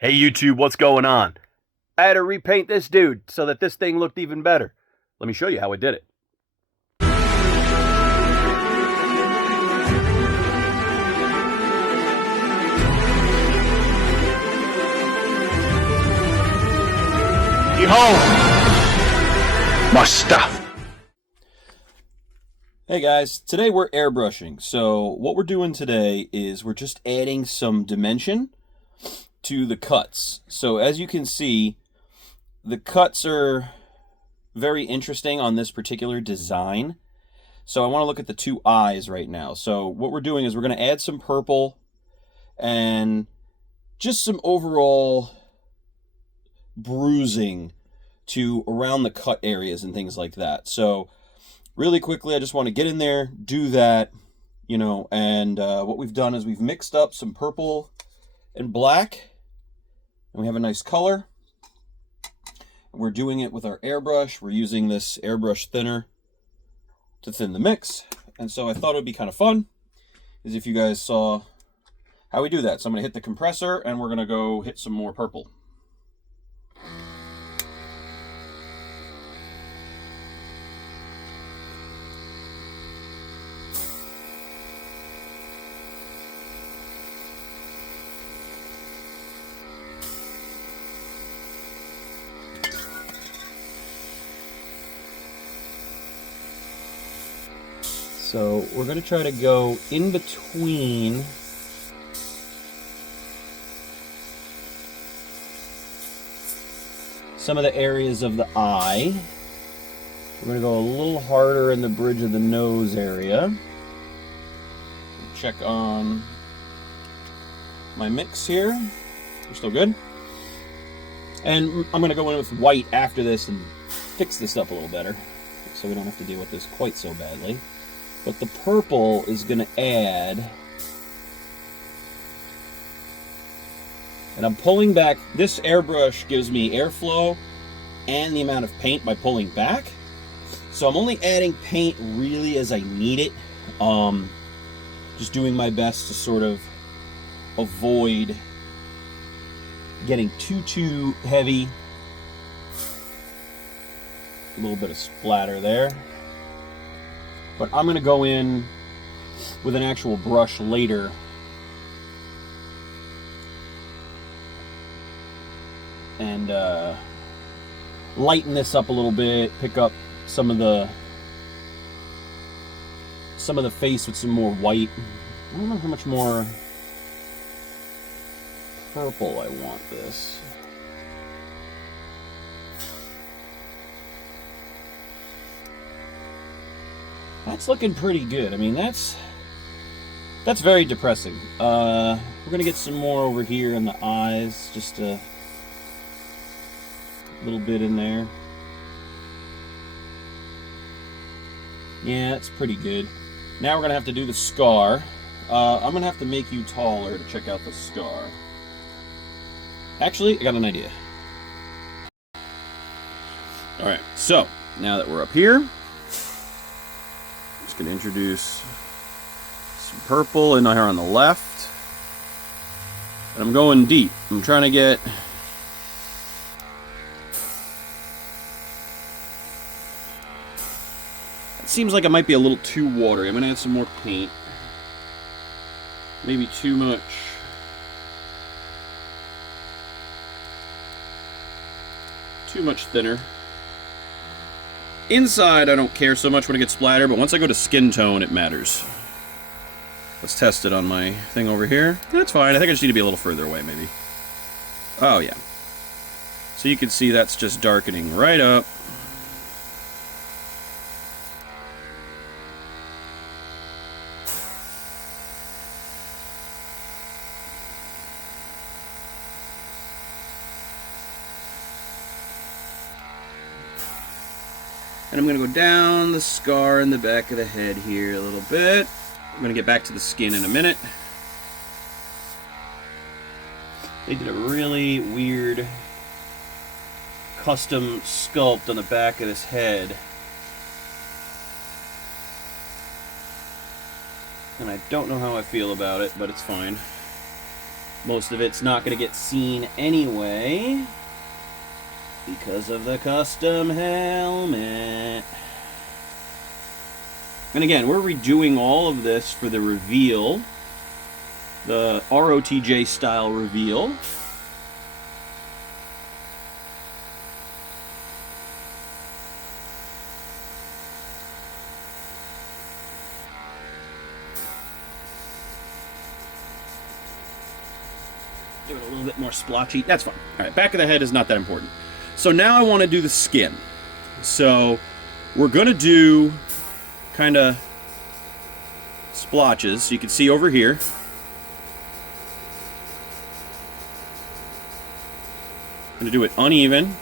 Hey YouTube, what's going on? I had to repaint this dude so that this thing looked even better. Let me show you how I did it. Behold my stuff. Hey guys, today we're airbrushing. So what we're doing today is we're just adding some dimension to the cuts. So as you can see, the cuts are very interesting on this particular design. So I want to look at the two eyes right now. So what we're doing is we're going to add some purple and just some overall bruising to around the cut areas and things like that. So really quickly, I just want to get in there, do that, and what we've done is we've mixed up some purple and black, and we have a nice color. We're doing it with our airbrush. We're using this airbrush thinner to thin the mix, and so I thought it would be kind of fun, is if you guys saw how we do that. So I'm going to hit the compressor, and we're going to go hit some more purple. So we're going to try to go in between some of the areas of the eye. We're going to go a little harder in the bridge of the nose area. Check on my mix here. We're still good. And I'm going to go in with white after this and fix this up a little better, so we don't have to deal with this quite so badly. But the purple is going to add, and I'm pulling back. This airbrush gives me airflow and the amount of paint by pulling back. So I'm only adding paint really as I need it. Just doing my best to sort of avoid getting too heavy. A little bit of splatter there. But I'm going to go in with an actual brush later and lighten this up a little bit, pick up some of the face with some more white. I don't know how much more purple I want this. That's looking pretty good. I mean, that's very depressing. We're gonna get some more over here in the eyes, just a little bit in there. Yeah, it's pretty good. Now we're gonna have to do the scar. I'm gonna have to make you taller to check out the scar. Actually, I got an idea. All right, so now that we're up here, going to introduce some purple in here on the left, and I'm going deep. I'm trying to get it seems like it might be a little too watery. I'm going to add some more paint. Maybe too much. Too much thinner. Inside, I don't care so much when it gets splattered, but once I go to skin tone, it matters. Let's test it on my thing over here. That's fine. I think I just need to be a little further away, maybe. Oh, yeah. So you can see that's just darkening right up. And I'm going to go down the scar in the back of the head here a little bit. I'm going to get back to the skin in a minute. They did a really weird custom sculpt on the back of this head. And I don't know how I feel about it, but it's fine. Most of it's not going to get seen anyway because of the custom helmet. And again, we're redoing all of this for the reveal, the ROTJ style reveal. Do it a little bit more splotchy. That's fine. All right, back of the head is not that important. So now I want to do the skin. So we're going to do kind of splotches. So you can see over here. I'm going to do it uneven.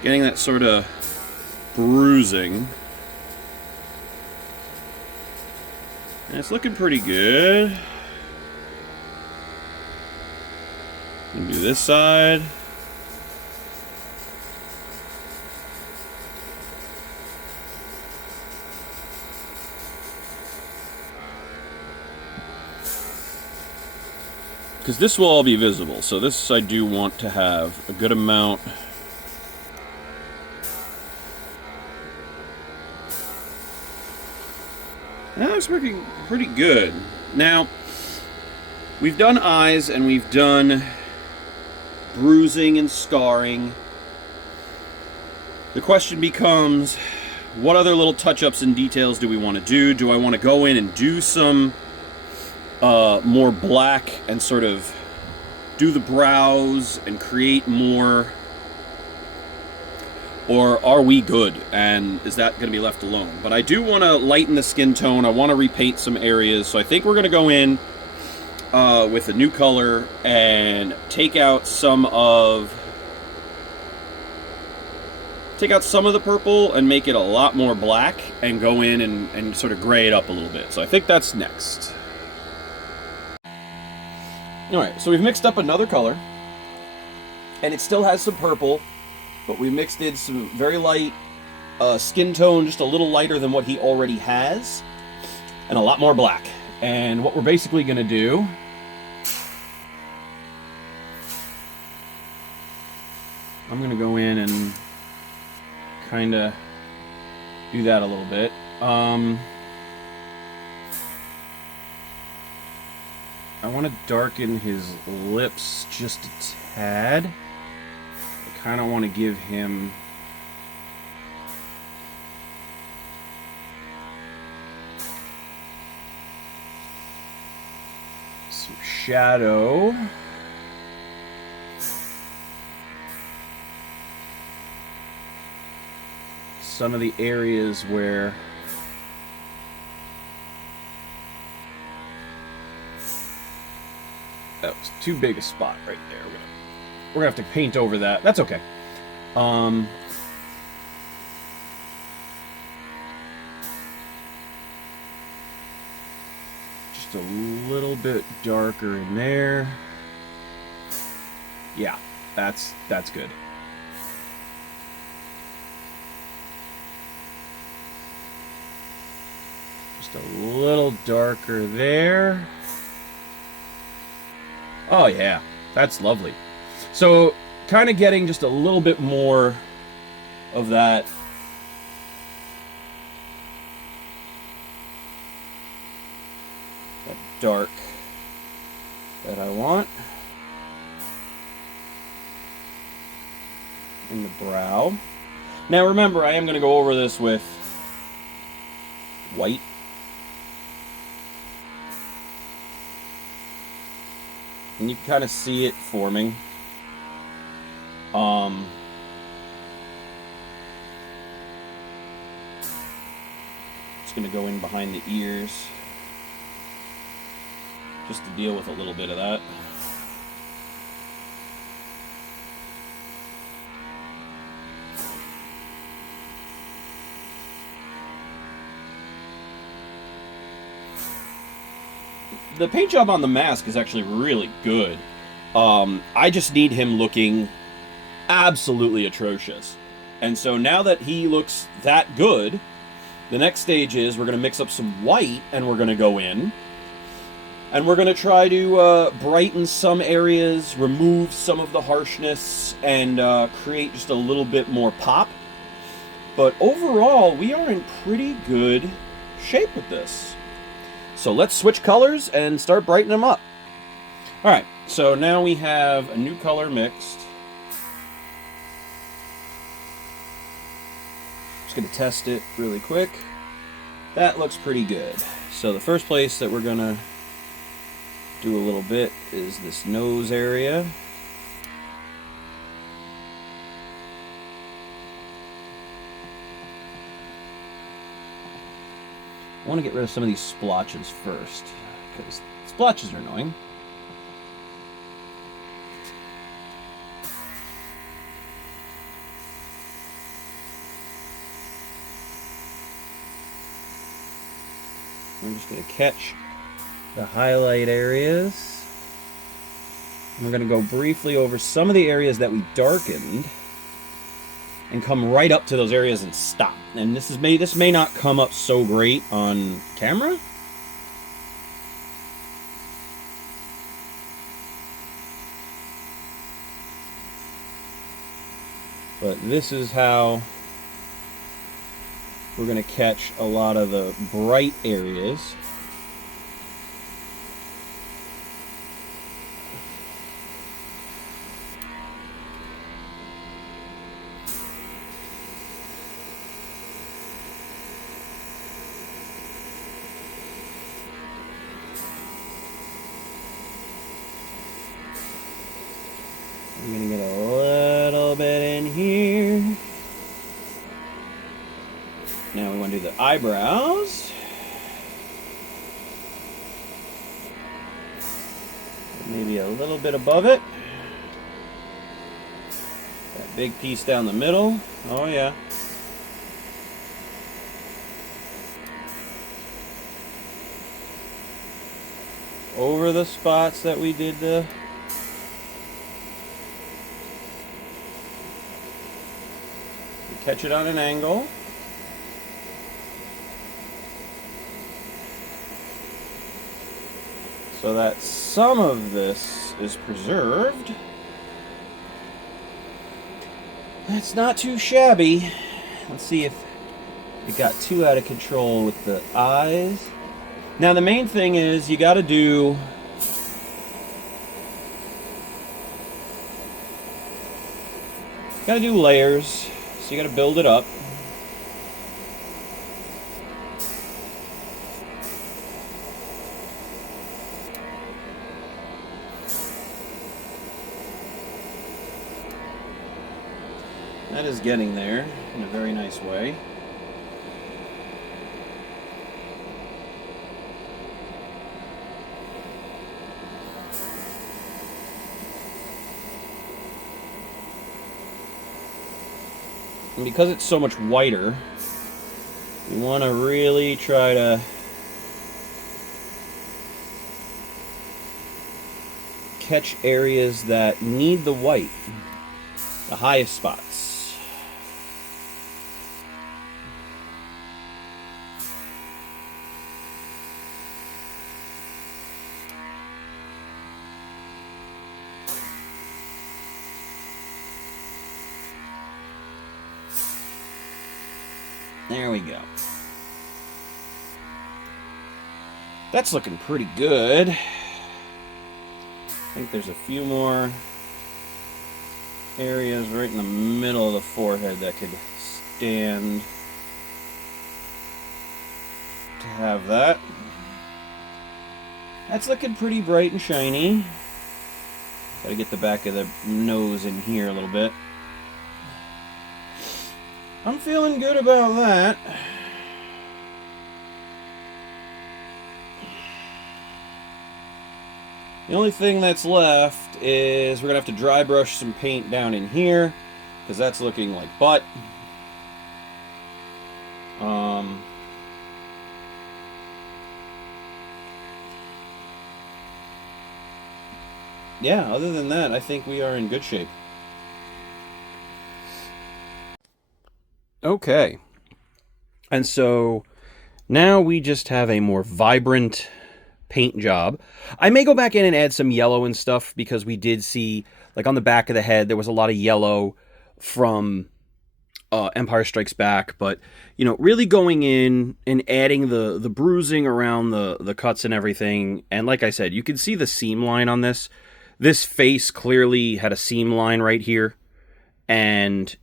Getting that sort of bruising. And it's looking pretty good. And do this side. Because this will all be visible, so this I do want to have a good amount. That's working pretty good. Now, we've done eyes and we've done bruising and scarring. The question becomes, what other little touch-ups and details do we want to do? Do I want to go in and do some more black and sort of do the brows and create more? Or are we good, and is that going to be left alone? But I do want to lighten the skin tone. I want to repaint some areas, so I think we're going to go in with a new color and take out some of the purple and make it a lot more black, and go in and sort of gray it up a little bit. So I think that's next. Alright, so we've mixed up another color, and it still has some purple, but we mixed in some very light skin tone, just a little lighter than what he already has, and a lot more black. And what we're basically going to do I'm going to go in and kind of do that a little bit. I want to darken his lips just a tad. I kind of want to give him some shadow. Some of the areas where that was too big a spot right there. We're gonna have to paint over that. That's okay. Just a little bit darker in there. Yeah, that's good. Just a little darker there. Oh yeah, that's lovely. So kind of getting just a little bit more of that dark that I want in the brow. Now remember, I am going to go over this with white. And you can kind of see it forming. Just going to go in behind the ears just to deal with a little bit of that. The paint job on the mask is actually really good. I just need him looking absolutely atrocious. And so now that he looks that good, the next stage is we're going to mix up some white, and we're going to go in. And we're going to try to brighten some areas, remove some of the harshness, and create just a little bit more pop. But overall, we are in pretty good shape with this. So let's switch colors and start brightening them up. Alright, so now we have a new color mixed. Just going to test it really quick. That looks pretty good. So the first place that we're going to do a little bit is this nose area. I want to get rid of some of these splotches first, because splotches are annoying. I'm just going to catch the highlight areas. And we're going to go briefly over some of the areas that we darkened and come right up to those areas and stop. And this may not come up so great on camera. But this is how we're going to catch a lot of the bright areas. I'm going to get a little bit in here. Now we want to do the eyebrows. Maybe a little bit above it. That big piece down the middle. Oh yeah. Over the spots that we did the catch it on an angle. So that some of this is preserved. That's not too shabby. Let's see if it got too out of control with the eyes. Now the main thing is you gotta do layers. So you gotta build it up. That is getting there in a very nice way. And because it's so much whiter, you want to really try to catch areas that need the white, the highest spots. There we go. That's looking pretty good. I think there's a few more areas right in the middle of the forehead that could stand to have that. That's looking pretty bright and shiny. Gotta get the back of the nose in here a little bit. I'm feeling good about that. The only thing that's left is we're gonna have to dry brush some paint down in here, because that's looking like butt. Yeah, other than that, I think we are in good shape. Okay. And so now we just have a more vibrant paint job. I may go back in and add some yellow and stuff because we did see, like on the back of the head, there was a lot of yellow from Empire Strikes Back. But, you know, really going in and adding the bruising around the cuts and everything. And like I said, you can see the seam line on this. This face clearly had a seam line right here. And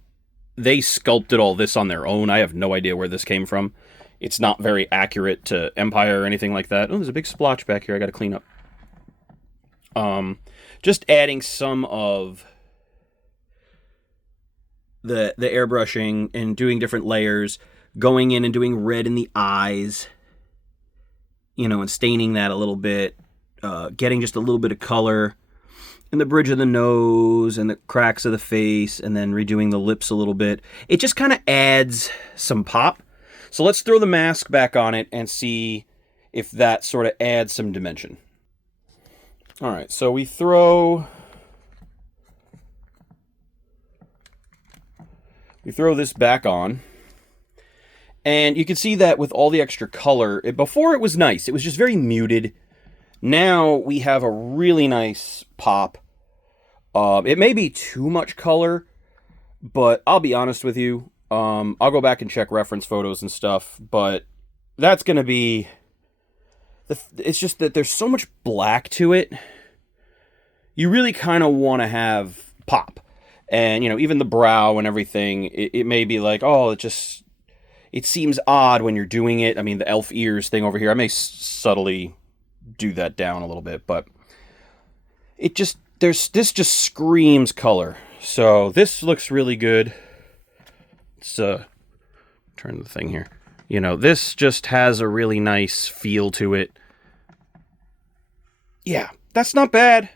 they sculpted all this on their own. I have no idea where this came from. It's not very accurate to Empire or anything like that. Oh, there's a big splotch back here I got to clean up. Just adding some of the airbrushing and doing different layers, going in and doing red in the eyes, you know, and staining that a little bit, getting just a little bit of color in the bridge of the nose and the cracks of the face, and then redoing the lips a little bit. It just kind of adds some pop. So let's throw the mask back on it and see if that sort of adds some dimension. All right, so we throw this back on. And you can see that with all the extra color, before it was nice. It was just very muted. Now we have a really nice pop. It may be too much color, but I'll be honest with you. I'll go back and check reference photos and stuff, but that's going to be... It's just that there's so much black to it. You really kind of want to have pop. And, you know, even the brow and everything, it may be like, oh, it seems odd when you're doing it. I mean, the elf ears thing over here, I may subtly do that down a little bit, but this just screams color. So this looks really good. Let's turn the thing here. You know, this just has a really nice feel to it. Yeah, that's not bad.